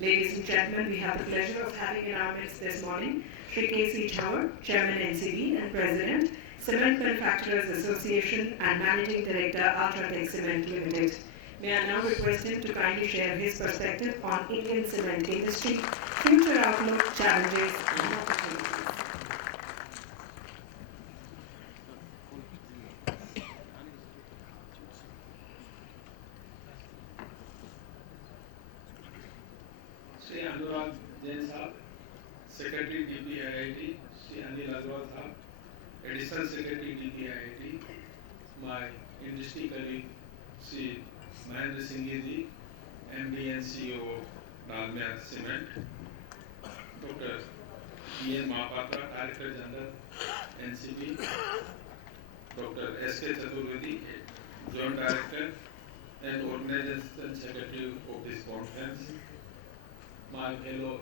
Ladies and gentlemen, we have the pleasure of having in our midst this morning Shri Jhanwar, Chairman-NCB and President, Cement Manufacturers Association and Managing Director, UltraTech Cement Limited. May I now request him to kindly share his perspective on Indian cement industry, future outlook, challenges and opportunities. Shri Anurag Jain Sahab, Secretary DPIIT, Shri Anil Agrawal Sahab, Additional Secretary DPIIT, my industry colleague Shri Mahendra Singh Ji, MD and CEO Dalmia Cement, Dr. E.N. Mahapatra, Director General NCB, Dr. S.K. Chaturvedi, Joint Director and Organization Secretary of this conference, my fellow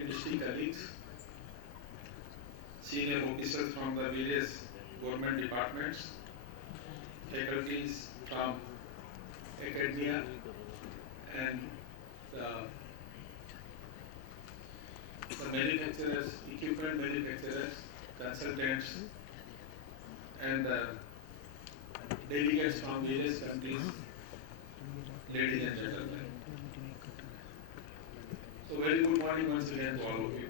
industry colleagues, senior officers from the various government departments, faculties from academia and the manufacturers, equipment manufacturers, consultants, and delegates from various countries, ladies and gentlemen. So very good morning once again to all of you.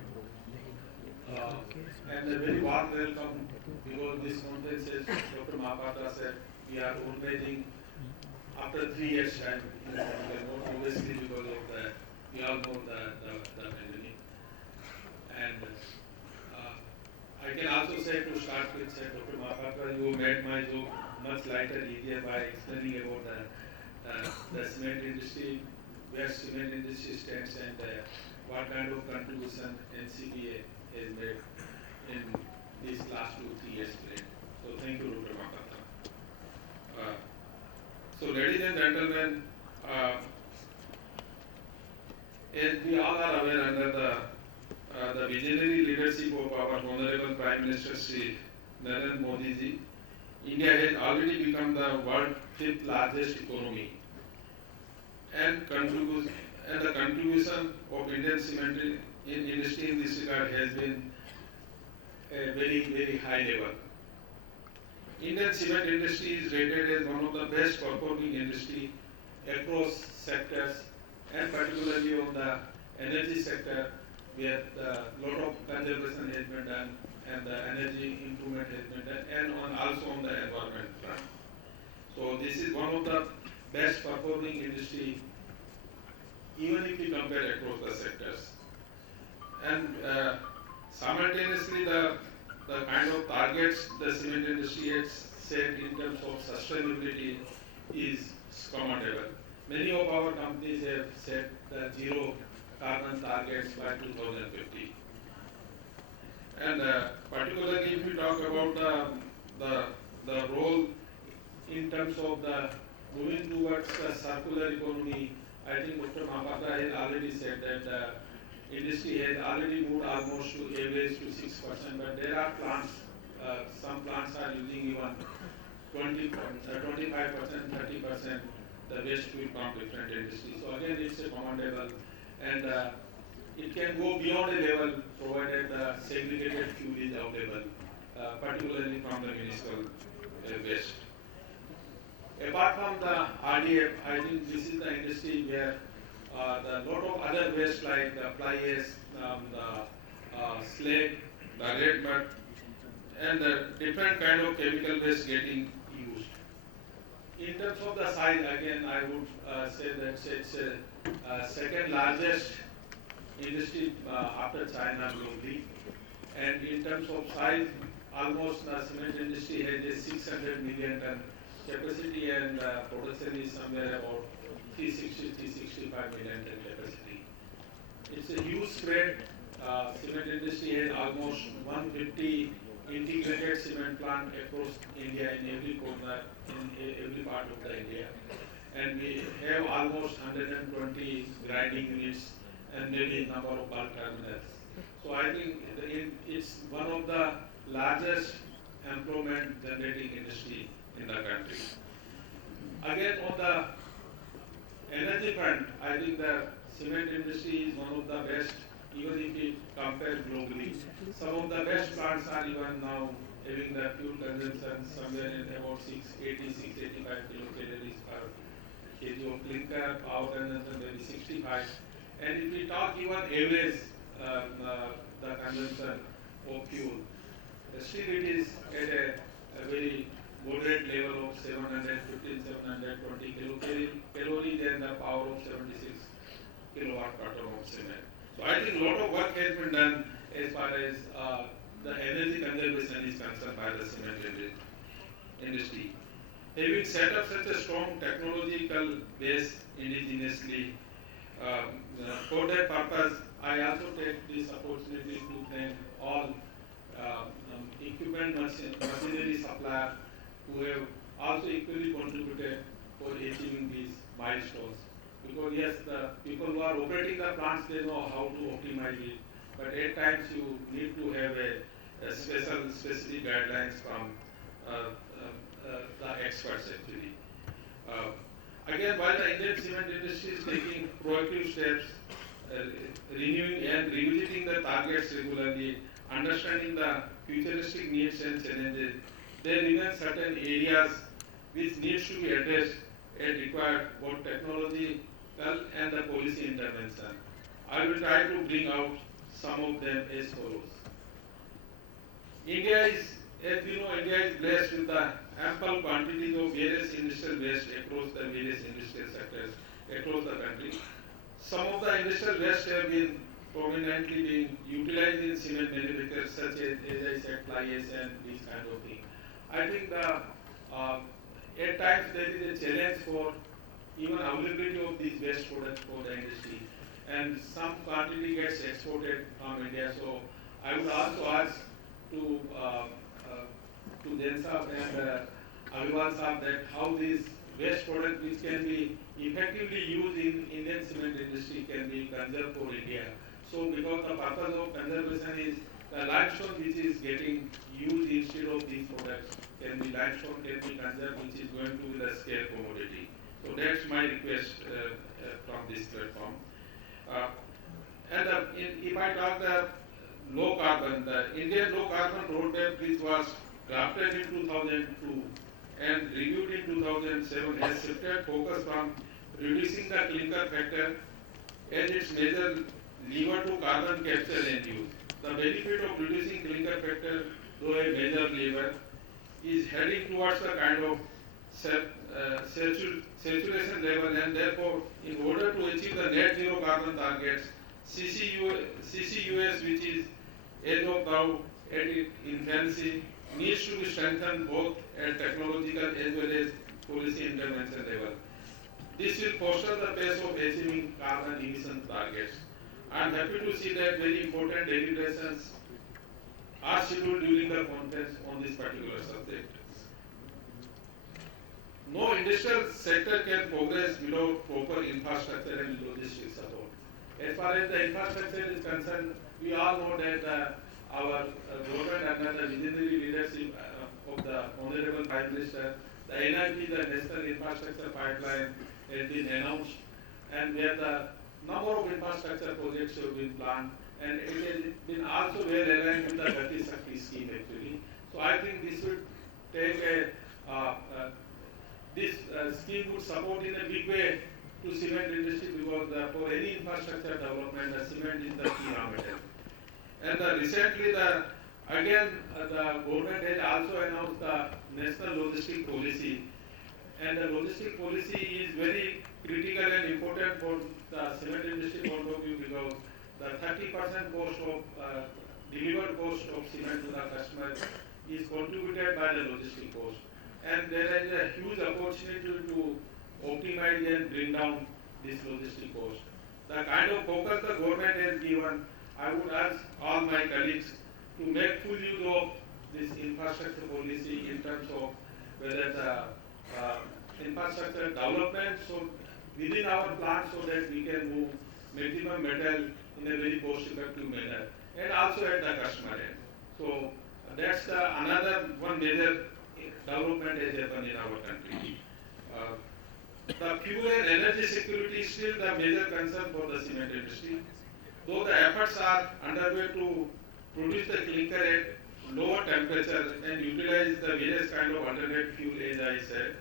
And a very warm welcome because this conference, as Dr. Mahapatra said, we are organizing after 3 years time, obviously because of the, we all know the pandemic. And I can also say to start with, say, Dr. Mahapatra, you made my job much lighter, easier by explaining about the cement industry, where cement industry stands and what kind of contribution NCB has made in these last 2-3 years period. So thank you, Dr. Mahapatra. So ladies and gentlemen, as we all are aware under the visionary leadership of our Honorable Prime Minister Shri Narendra Modi ji, India has already become the world's 5th largest economy. And the contribution of Indian cement industry in this regard has been a very, very high level. Indian cement industry is rated as one of the best performing industry across sectors, and particularly on the energy sector, where a lot of conservation has been done and the energy improvement has been done, and also on the environment front. So this is one of the best performing industry, even if we compare across the sectors. And simultaneously, the kind of targets the cement industry has set in terms of sustainability is commendable. Many of our companies have set the zero carbon targets by 2050. And particularly if we talk about the role in terms of the moving towards the circular economy, I think Dr. Mahapatra has already said that industry has already moved almost to average to 6%, but there are plants, some plants are using even 25%, 30% the waste will from different industries. So again, it's a commendable, and it can go beyond a level provided the segregated fuel is available, particularly from the municipal waste. Apart from the RDF, I think this is the industry where the lot of other waste like the fly ash, the slag, the red mud, and the different kind of chemical waste getting used. In terms of the size, again, I would say that it's a second largest industry after China globally. And in terms of size, almost the cement industry has a 600 million ton capacity, and production is somewhere about 365 million ton capacity. It's a huge spread. Cement industry has almost 150 integrated cement plant across India in every corner, in every part of the India. And we have almost 120 grinding units and maybe a number of bulk terminals. So I think it's one of the largest employment generating industry in the country. Again, on the energy front, I think the cement industry is one of the best, even if we compare globally. Some of the best plants are even now having the fuel consumption somewhere in about 685 kilocalories per kg of clinker, power consumption maybe 65. And if we talk even average the consumption of fuel, still it is at a very moderate level of 720 kilocalories and the power of 76 kilowatt per ton of cement. So I think a lot of work has been done as far as the energy conservation is concerned by the cement industry. Having set up such a strong technological base indigenously, for that purpose, I also take this opportunity to thank all equipment machinery suppliers who have also equally contributed for achieving these milestones. Because yes, the people who are operating the plants, they know how to optimize it, but at times you need to have a specific guidelines from the experts actually. Again, while the Indian cement industry is taking proactive steps, renewing and revisiting the targets regularly, understanding the futuristic needs and challenges, there remain certain areas which needs to be addressed and require both technological and the policy intervention. I will try to bring out some of them as follows. India is, as we know, India is blessed with the ample quantities of various industrial waste across the various industrial sectors across the country. Some of the industrial waste have been prominently being utilized in cement manufacture, such as I said, fly ash and these kind of things. I think at times there is a challenge for even availability of these waste products for the industry, and some quantity gets exported from India. So I would also ask to Jain Saab and Agarwal Saab that how these waste products which can be effectively used in Indian cement industry can be conserved for India. So because the purpose of conservation is the limestone which is getting used instead of these products can be limestone can be conserved, which is going to be the scarce commodity. So that's my request from this platform. If I talk the low carbon, the Indian low carbon roadmap which was drafted in 2002 and reviewed in 2007 has shifted focus from reducing the clinker factor as its major lever to carbon capture and use. The benefit of reducing clinker factor, though a major lever, is heading towards a kind of saturation level, and therefore, in order to achieve the net zero carbon targets, CCUS, which is as of now at its infancy, needs to be strengthened both at technological as well as policy intervention level. This will foster the pace of achieving carbon emission targets. I am happy to see that very important deliberations are scheduled during the conference on this particular subject. No industrial sector can progress without proper infrastructure and logistics support. As far as the infrastructure is concerned, we all know that our government under the visionary leadership of the Honorable Prime Minister, the NIP, the National Infrastructure Pipeline, has been announced, and where the number of infrastructure projects have been planned, and it has been also well aligned with the Gati Shakti scheme actually. So I think this would take this scheme would support in a big way to cement industry, because for any infrastructure development, the cement is the key raw material. And recently, the government has also announced the national logistic policy, and the logistic policy is very critical and important for the cement industry point of view, because the 30% cost of delivered cost of cement to the customer is contributed by the logistic cost, and there is a huge opportunity to optimize and bring down this logistic cost. The kind of focus the government has given, I would ask all my colleagues to make full use of this infrastructure policy in terms of whether the infrastructure development so within our plant, so that we can move maximum metal in a very cost-effective manner, and also at the customer end. So that's another one major development has happened in our country. the fuel and energy security is still the major concern for the cement industry. Though the efforts are underway to produce the clinker at lower temperature and utilize the various kind of alternate fuel, as I said,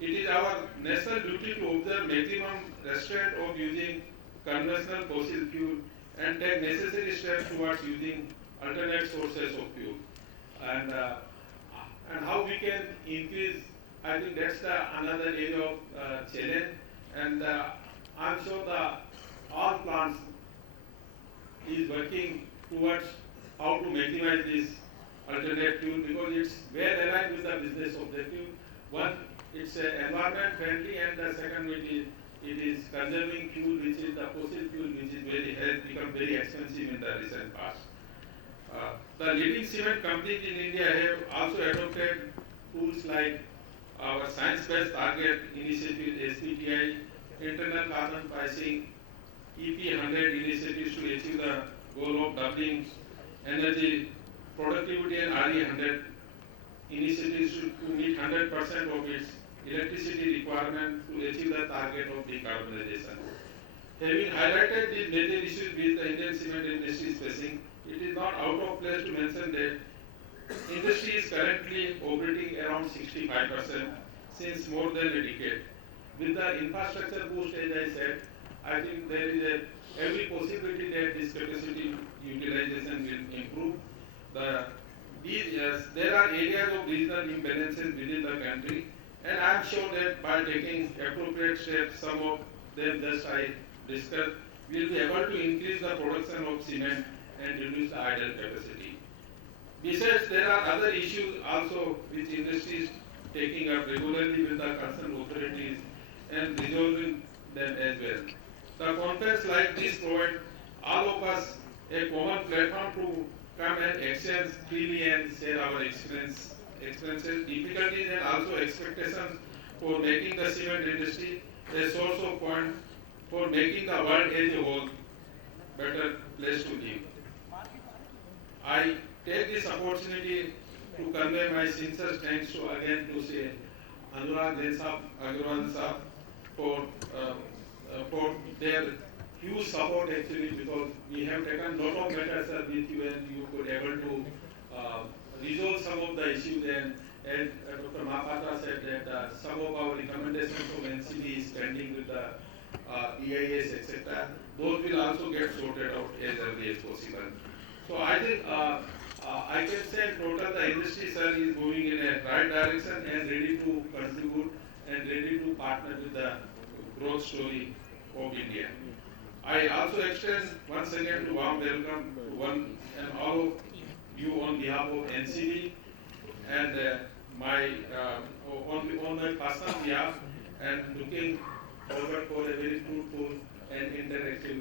it is our national duty to observe maximum restraint of using conventional fossil fuel and take necessary steps towards using alternate sources of fuel. And how we can increase, I think that's another area of challenge. And I'm sure all plants is working towards how to maximize this alternate fuel because it's well aligned with the business objective. One, it's environment friendly, and the second it is conserving fuel, which is the fossil fuel, which is has become very expensive in the recent past. The leading cement companies in India have also adopted tools like our science-based target initiative (SBTi), internal carbon pricing, EP100 initiatives to achieve the goal of doubling energy productivity, and RE100 initiatives to meet 100% of its electricity requirement to achieve the target of decarbonization. Having highlighted these major issues which the Indian cement industry is facing, it is not out of place to mention that industry is currently operating around 65% since more than a decade. With the infrastructure boost, as I said, I think there is every possibility that this capacity utilization will improve. There are areas of regional imbalances within the country, and I am sure that by taking appropriate steps, some of them just I discussed, we will be able to increase the production of cement and reduce the idle capacity. Besides, there are other issues also which industry is taking up regularly with the concerned authorities and resolving them as well. The conference like this provide all of us a common platform to come and exchange freely and share our experiences, difficulties, and also expectations for making the cement industry a source of point for making the world as a whole better place to live. I take this opportunity to convey my sincere thanks to again to say Anurag Jain Sahab, Agrawal Sahab for their huge support actually, because we have taken lot of matters with you and you could able to resolve some of the issues, and Dr. Mahapatra said that some of our recommendations from NCB is pending with the EIS, etc. Those will also get sorted out as early as possible. So I think I can say in total the industry, sir, is moving in a right direction and ready to contribute and ready to partner with the growth story of India. I also extend once again to warm welcome to one and all of you on behalf of NCB and on my personal behalf, and looking forward for a very fruitful and interactive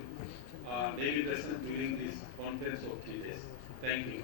deliberation during this conference of 3 days. Thank you.